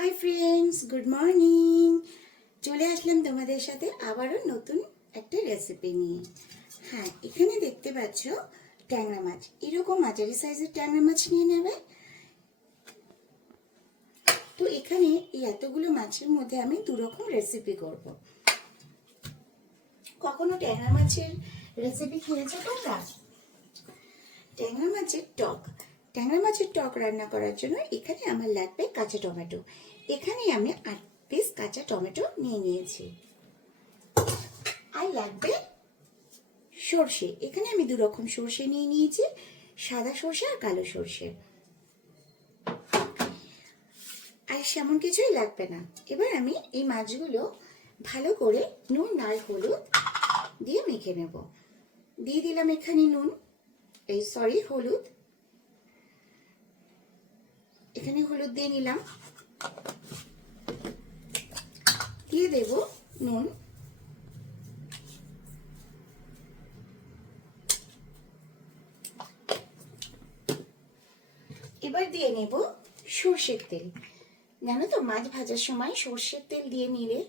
Hi friends, good morning. চলে আসলাম তোমাদের সাথে আবারও নতুন একটা রেসিপি নিয়ে। হ্যাঁ, এখানে দেখতে পাচ্ছ ট্যাংরা মাছ। এরকম মাঝারি সাইজের ট্যাংরা মাছ নিয়ে নেবে। তো এখানে এই এতগুলো মাছের মধ্যে আমি দুরকম রেসিপি করব। কখনো ট্যাংরা মাছের রেসিপি খেয়েছো তোমরা? ট্যাংরা মাছের টক। ট্যাংরা মাছের টক রান্না করার জন্য এখানে আমার লাগবে কাঁচা টমেটো। এখানে আমি 8 পিস কাঁচা টমেটো নিয়ে নিয়েছি। আর লাগবে সর্ষে। এখানে আমি দুরকম সর্ষে নিয়ে নিয়েছি, সাদা সর্ষে আর কালো সর্ষে। আর সেমন কিছুই লাগবে না। এবার আমি এই মাছগুলো ভালো করে নুন আর হলুদ দিয়ে মেখে নেব। দিয়ে দিলাম এখানে হলুদ। এখানে হলুদ দিয়ে নিলাম, দিয়ে দেব নুন, এবার দিয়ে নেব সর্ষের তেল। জানো তো, মাছ ভাজার সময় সর্ষের তেল দিয়ে নিলে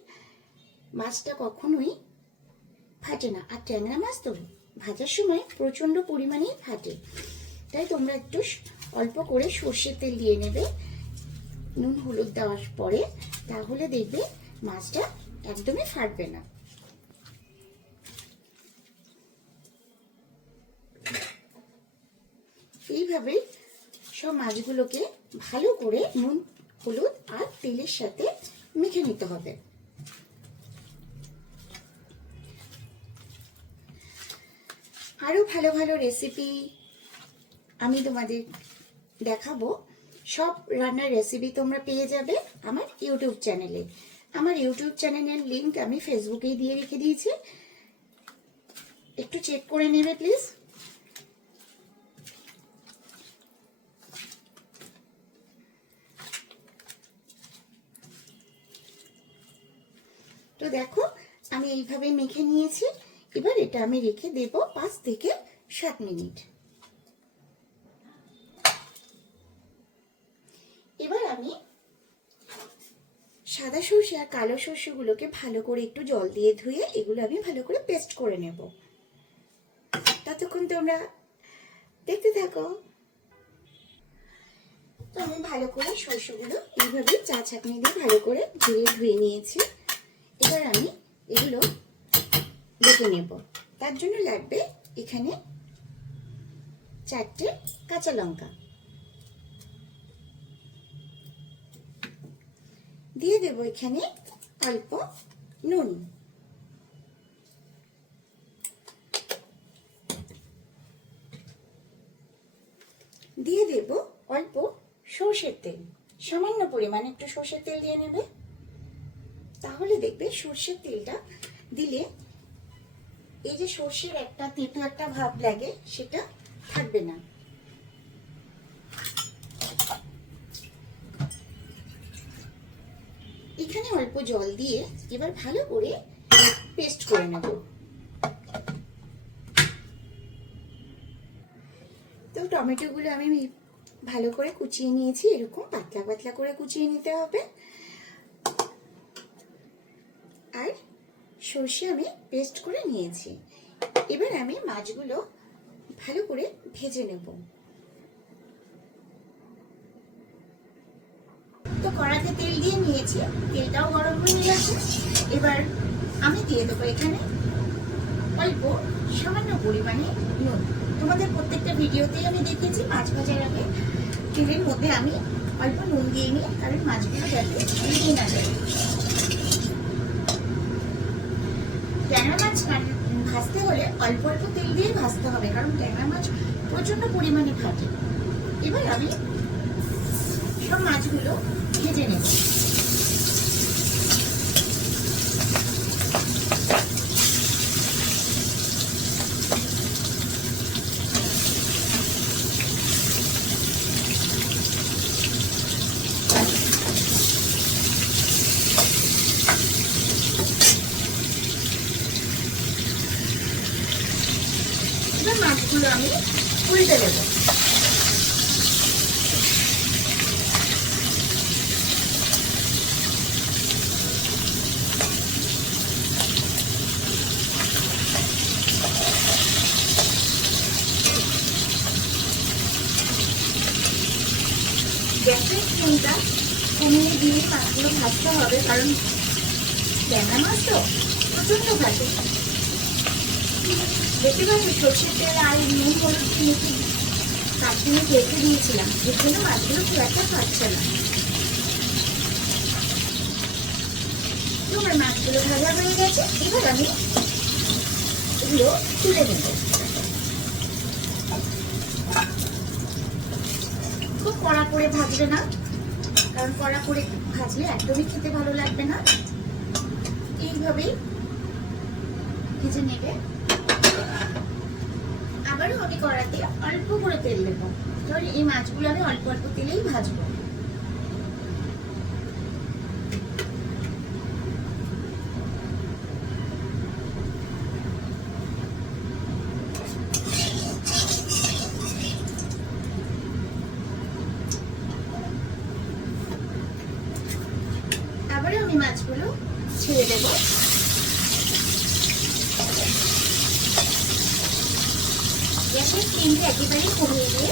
মাছটা কখনোই ফাটে না। আর ট্যাংরা মাছ তো ভাজার সময় প্রচন্ড পরিমাণেই ফাটে, তাই তোমরা একটু অল্প করে সর্ষের তেল দিয়ে নেবে নুন হলুদ দেওয়ার পরে, তাহলে দেখবে মাছটা একদমই ফাটবে না। এইভাবে সব মাছগুলোকে ভালো করে নুন হলুদ আর তেলের সাথে মেখে নিতে হবে। আরো ভালো ভালো রেসিপি আমি তোমাদের দেখাবো। সব রান্নার রেসিপি তোমরা পেয়ে যাবে আমার ইউটিউব চ্যানেলে। আমার ইউটিউব চ্যানেলের লিংক আমি ফেসবুকেই দিয়ে রেখে দিয়েছি, একটু চেক করে নেবে প্লিজ। তো দেখো, আমি এইভাবে মেখে নিয়েছি। এবার এটা আমি রেখে দেব 5 থেকে 7 মিনিট। এবার আমি সাদা সর্ষে আর কালো সর্ষেগুলোকে ভালো করে একটু জল দিয়ে ধুয়ে এগুলো আমি ভালো করে পেস্ট করে নেব। ততক্ষণ তোমরা দেখতে থাকো। তো আমি ভালো করে সর্ষেগুলো এইভাবে চা ছাঁকনি দিয়ে ভালো করে ধুয়ে নিয়েছি। এবার আমি এগুলো বেটে নেব। তার জন্য লাগবে এখানে 4টে কাঁচা লঙ্কা, দিয়ে দেব এখানে অল্প নুন, দিয়ে দেব অল্প সর্ষের তেল। সামান্য পরিমাণে একটু সর্ষের তেল দিয়ে নেবে, তাহলে দেখবে সর্ষের তেলটা দিলে এই যে সর্ষের একটা তেতো একটা ভাব লাগে সেটা থাকবে না। এখানে অল্প জল দিয়ে এবার ভালো করে পেস্ট করে নেব। তো টমেটোগুলো আমি ভালো করে কুচিয়ে নিয়েছি। এরকম পাতলা পাতলা করে কুচিয়ে নিতে হবে। আর সর্ষে আমি পেস্ট করে নিয়েছি। এবার আমি মাছগুলো ভালো করে ভেজে নেব। তো কড়াতে তেল দিয়ে নিয়েছি, তেলটাও গরম হয়ে গেছে। এবার আমি দিয়ে দেবো এখানে অল্প সামান্য পরিমাণে নুন। তোমাদের প্রত্যেকটা ভিডিওতেই আমি দেখেছি মাছ ভাজার আগে তেলের মধ্যে আমি অল্প নুন দিয়ে নিই, কারণ মাছগুলো যাতে ভেঙে না যায়। ট্যাংরা মাছ ভাজতে হলে অল্প অল্প তেল দিয়ে ভাজতে হবে, কারণ ট্যাংরা মাছ প্রচন্ড পরিমাণে ফাটে। এবার আমি সব মাছগুলো ভেজে নেব। এবার মাছগুলো আমি উল্টে দেবো। ফ্লেমটা কমিয়ে দিয়ে মাছগুলো ভাজতে হবে, কারণ ট্যাংরা মাছ তো প্রচণ্ড ভাজে। দেখতে পাচ্ছি সর্ষের তেল আর নুন হলুদ মেখে কাশ্মীরে রেখে দিয়েছিলাম, এর জন্য মাছগুলো খুব একটা ভাজছে না। আমার মাছগুলো ভাজা হয়ে গেছে, এবার আমি এগুলো তুলে নেব। খুব কড়া করে ভাজবে না, কারণ কড়া করে ভাজলে একদমই খেতে ভালো লাগবে না। এইভাবেই ভেজে নেবে। আবারও আমি কড়াতে অল্প করে তেল দেবো, কারণ এই মাছগুলো আমি অল্প অল্প তেলেই ভাজবো। আবারও আমি মাছগুলো ছেড়ে দেব। গ্যাসের ফ্লেমটা একেবারে কমিয়ে দিয়ে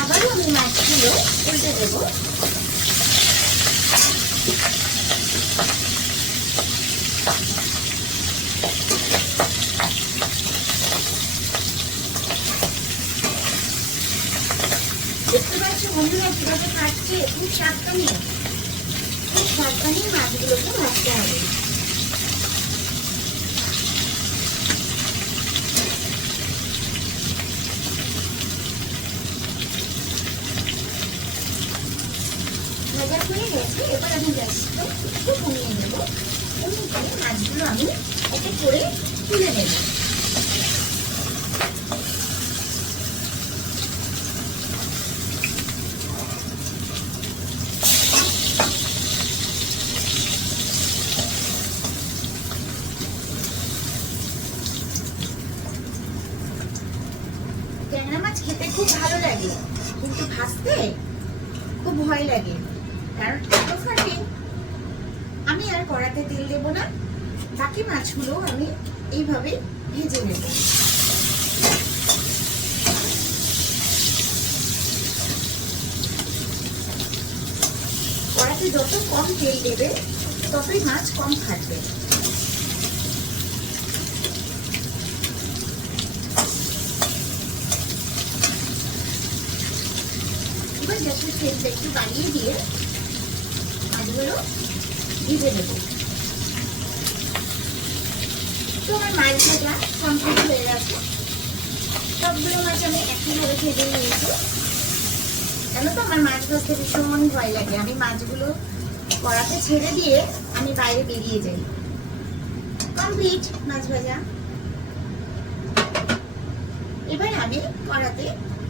আবারও আমি মাছগুলো উল্টে দেব। দেখতে পাচ্ছি বন্ধুরা কিভাবে কাটছে, খুব সাবধানে মাছগুলোকে ভাজতে হবে। ভাজা হয়ে গেছে, এবার আমি গ্যাসটা একটু কমিয়ে নেব। কমিয়ে দিয়ে মাছগুলো আমি একে করে তুলে নেব। ট্যাংরা মাছ খেতে খুব ভালো লাগে, কিন্তু ভাজতে খুব ভয় লাগে, কারণ এত ফাটে। আমি আর কড়াতে তেল দেব না, বাকি মাছগুলো আমি এইভাবে ভেজে নেব। কড়াতে যত কম তেল দেবে ততই মাছ কম ফাটবে। এবার গ্যাসের ফ্লেমটা একটু বাড়িয়ে দিয়ে মাছগুলো ভেজে নেব। তো আমার মাছ ভাজা কমপ্লিট হয়ে গেছে। সবগুলো মাছ আমি একইভাবে ভেজে নিয়েছি। জানো তো আমার মাছ ভাজতে ভীষণ ভয় লাগে, আমি মাছগুলো কড়াতে ছেড়ে দিয়ে আমি বাইরে বেরিয়ে যাই। কমপ্লিট মাছ ভাজা। এবার আমি কড়াতে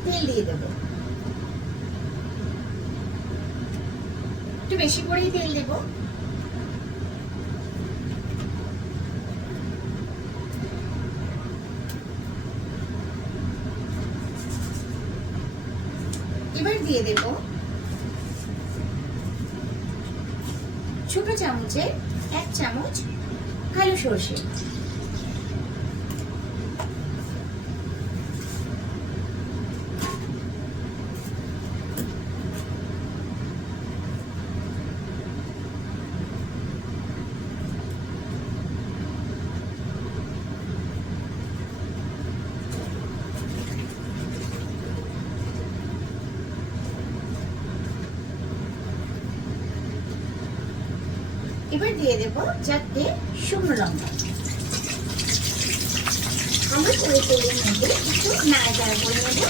তেল দিয়ে দেবো, একটু বেশি করেই তেল দেবো। এবার দিয়ে দেব ছোট চামচে 1 চামচ কালো সরষে। এবার দিয়ে দেব 4টে শুকনো লঙ্কা। ভালো করে তেলের মধ্যে একটু নাড়াচাড়া করে নেব।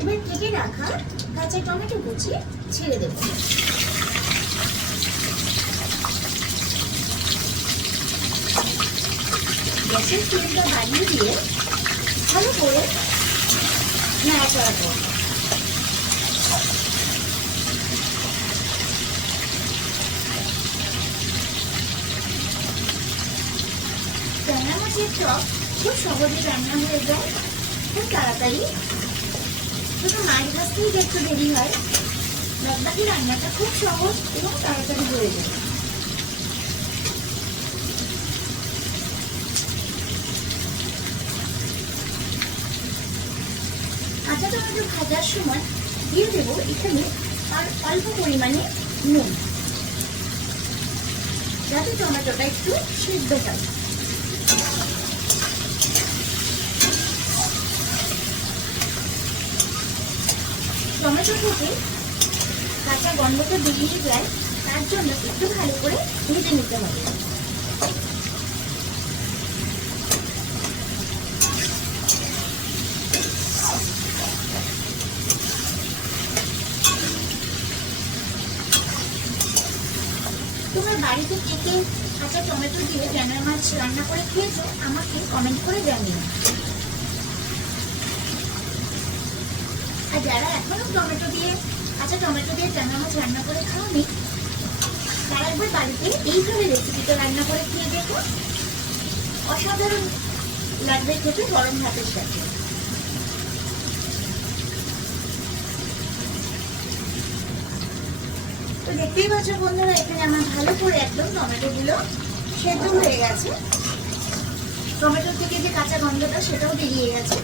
এবার কেটে রাখা কাঁচা টমেটো কুচি ছেড়ে দেব। গ্যাসের ফ্লেমটা বাড়িয়ে দিয়ে ভালো করে নাড়াচাড়া করব। ট্যাংরা মাছের টক খুব সহজে রান্না হয়ে যায়, খুব তাড়াতাড়ি। শুধু মাছ ভাজতেই একটু দেরি হয়, বাদবাকি রান্নাটা খুব সহজ এবং তাড়াতাড়ি হয়ে যায়। কাঁচা টমেটো ভাজার সময় দিয়ে দেব এখানে আর অল্প পরিমাণে নুন, যাতে টমেটোটা একটু সিদ্ধ হয়। টমেটো থেকে কাঁচা গন্ধটা বেরিয়ে যায়, তার জন্য একটু ভালো করে ভেজে নিতে হবে। তোমরা বাড়িতে কে কে কাঁচা টমেটো দিয়ে ট্যাংরা মাছ রান্না করে খেয়েছো আমাকে কমেন্ট করে জানিও। আর যারা এখনো কাঁচা টমেটো দিয়ে ট্যাংরা মাছ রান্না করে খাওনি, তারা একবার বাড়িতে এইভাবে রেসিপিটা রান্না করে খেয়ে দেখো, অসাধারণ লাগবে খেতে গরম ভাতের সাথে। তো দেখতেই পাচ্ছ বন্ধুরা, এখানে আমার ভালো করে একদম টমেটোগুলো সেদ্ধ হয়ে গেছে। টমেটো থেকে যে কাঁচা গন্ধটা সেটাও বেরিয়ে গেছে।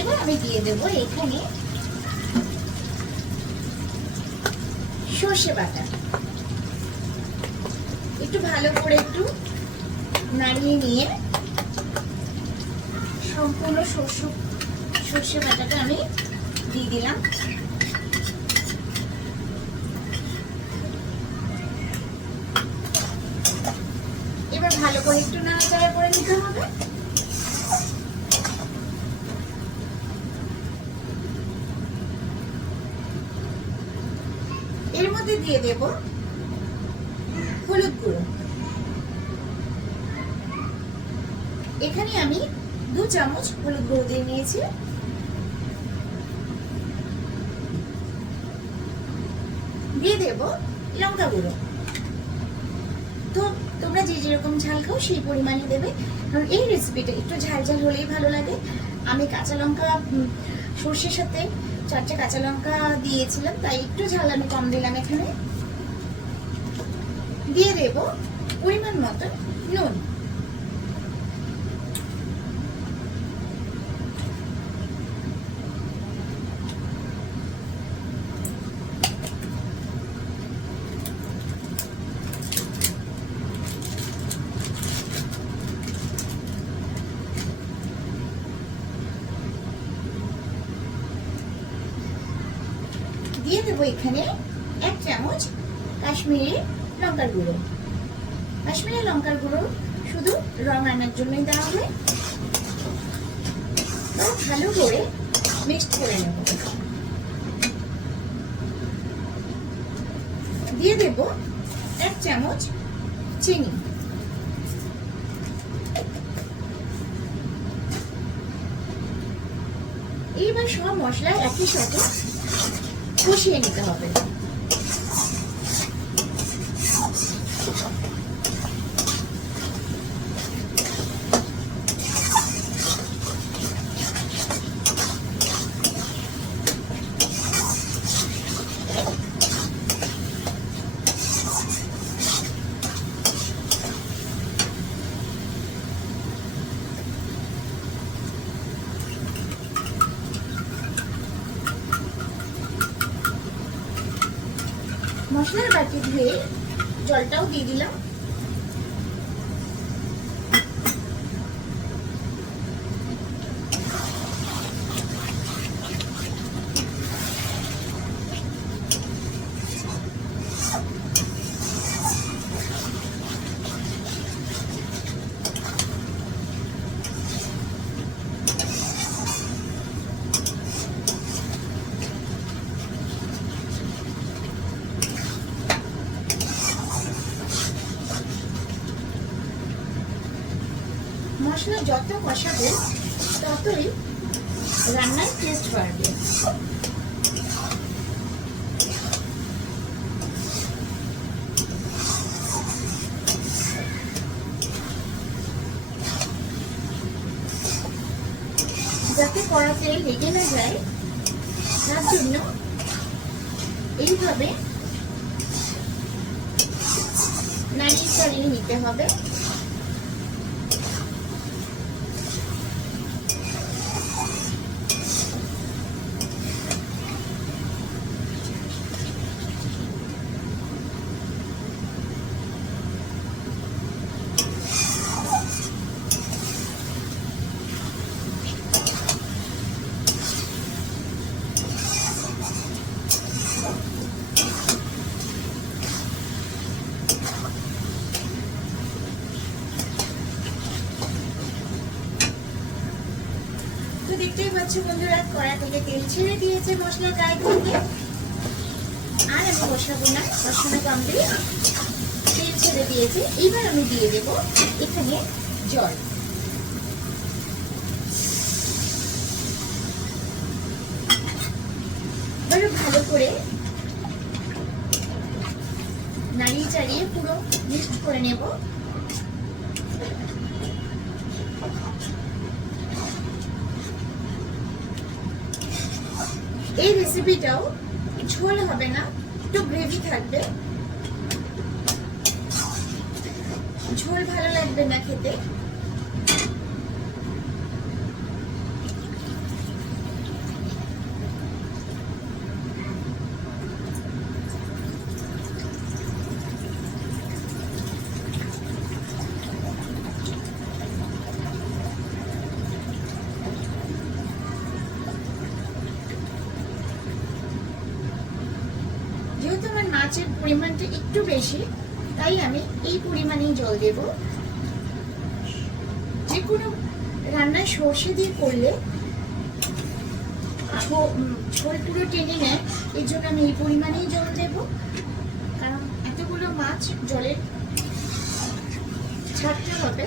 এবার আমি দিয়ে দেবো এখানে সর্ষে বাটা। একটু ভালো করে একটু নাড়িয়ে নিয়ে সম্পূর্ণ সর্ষে বাটাটা আমি দিয়ে দিলাম। এবার ভালো করে একটু নাড়াচাড়া করে নিতে হবে। এর মধ্যে দিয়ে দেব হলুদ গুঁড়ো। এখানে আমি 2 চামচ হলুদ গুঁড়ো দিয়ে নিয়েছি। দিয়ে দেব লঙ্কা গুঁড়ো। তো তোমরা যে যেরকম ঝাল খাও সেই পরিমাণে দেবে, কারণ এই রেসিপিটা একটু ঝাল ঝাল হলেই ভালো লাগে। আমি কাঁচা লঙ্কা সর্ষের সাথে 4টে কাঁচা লঙ্কা দিয়েছিলাম, তাই একটু ঝাল আমি কম দিলাম। এখানে দিয়ে দেব পরিমাণ মতো নুন। দিয়ে দেবো এখানে 1 চামচ কাশ্মীরি লঙ্কার গুঁড়ো। কাশ্মীরি লঙ্কার গুঁড়ো শুধু রং আনার জন্যই দেওয়া হয়। ভালো করে মিক্সড করে নেব। দিয়ে দেব 1 চামচ চিনি। এইবার সব মশলা একই সাথে কষিয়ে নিতে হবে। মশলার বাটি ধুয়ে জলটাও দিয়ে দিলাম। মশলা যত কষাবো ততই রান্নার টেস্ট বাড়বে। যাতে কড়াতে লেগে না যায় তার জন্য এইভাবে নাড়িয়ে চাড়িয়ে নিতে হবে। তো দেখতেই পাচ্ছ বন্ধুরা, কড়া থেকে তেল ছেড়ে দিয়েছে মশলার গায়ে থেকে। আর আমি বসাবো না, বসানো কমপ্লিট, তেল ছেড়ে দিয়েছে। এবার আমি দিয়ে দেব এখানে জল। এবার ভালো করে নাড়িয়ে চাড়িয়ে পুরো মিক্সড করে নেব। এই রেসিপিটাও ঝোল হবে না, একটু গ্রেভি থাকবে। ঝোল ভালো লাগবে না খেতে। যেহেতু আমার মাছের পরিমাণটা একটু বেশি, তাই আমি এই পরিমাণেই জল দেব। যে কোনো রান্নায় সর্ষে দিয়ে করলে ঝোল পুরো টেনে নেয়, এর জন্য আমি এই পরিমাণেই জল দেব। কারণ এতগুলো মাছ জলে ছাড়তে হবে।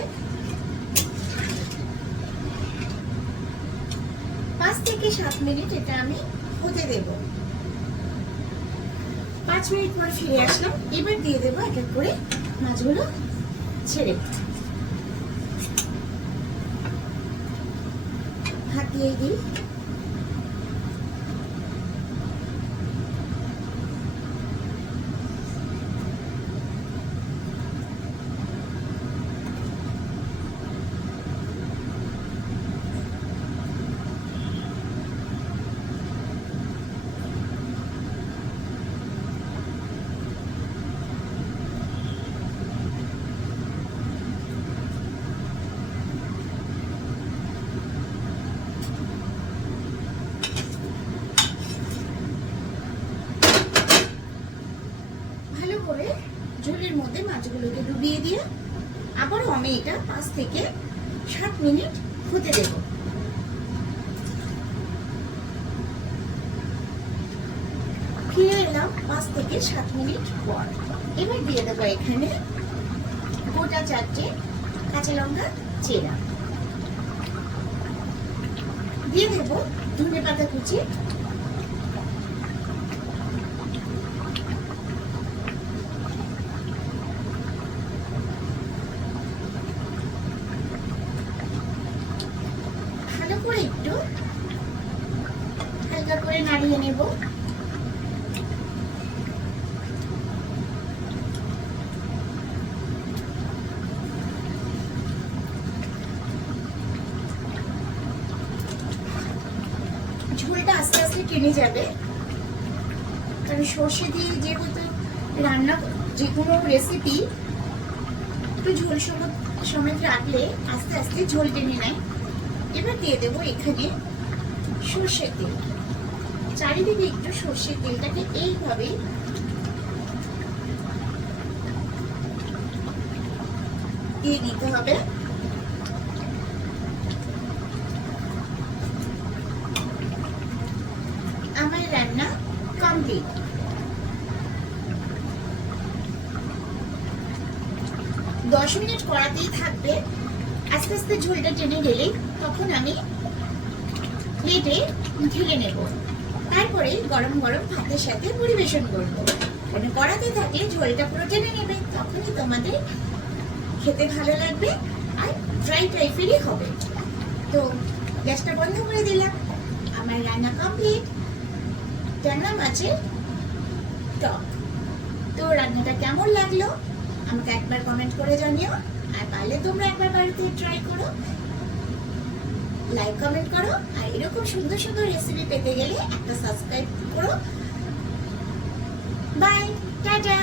5 থেকে 7 মিনিট এটা আমি হতে দেব। 5 মিনিট পর ফিরে আসলাম। এবার দিয়ে দেবো এক এক করে মাছগুলো ছেড়ে। হাত দিয়ে দিই। করে ঝোলের মধ্যে মাছগুলোকে ডুবিয়ে দিয়ে আবারও আমি এটা 5 থেকে 7 মিনিট হতে দেব। ফিরে এলাম 5 থেকে 7 মিনিট পর। এবার দিয়ে দেবো এখানে গোটা 4টে কাঁচা লঙ্কা চেরা, দিয়ে দেব ধনে পাতা কুচি, করে একটু হালকা করে নাড়িয়ে নেব। ঝোলটা আস্তে আস্তে টেনে যাবে, কারণ সর্ষে দিয়ে যেহেতু রান্না, যে কোনো রেসিপি একটু ঝোল সমেত রাখলে আস্তে আস্তে ঝোল টেনে নেয়। এবার দিয়ে দেবো এখানে সর্ষের তেল। চারিদিকে একটু সর্ষের তেলটাকে এইভাবে দিয়ে দিতে হবে। আমার রান্না কমপ্লিট। 10 মিনিট কড়াতেই থাকবে। আস্তে আস্তে ঝোলটা টেনে গেলে তখন আমি প্লেটে ঢেলে নেব। তারপরে গরম গরম ভাতের সাথে পরিবেশন করব। মানে কড়াতে থাকলে ঝোলটা পুরো টেনে নেবে, তখনই তোমাদের খেতে ভালো লাগবে আর ড্রাই টাইপেরই হবে। তো গ্যাসটা বন্ধ করে দিলাম। আমার রান্না কমপ্লিট, ট্যাংরা মাছের টক। তো রান্নাটা কেমন লাগলো আমাকে একবার কমেন্ট করে জানিও, আর পারলে তোমরা একবার বাড়িতে ট্রাই করো, লাইক কমেন্ট করো, আর এরকম সুন্দর সুন্দর রেসিপি পেতে গেলে একটা সাবস্ক্রাইব করো। Bye, tata.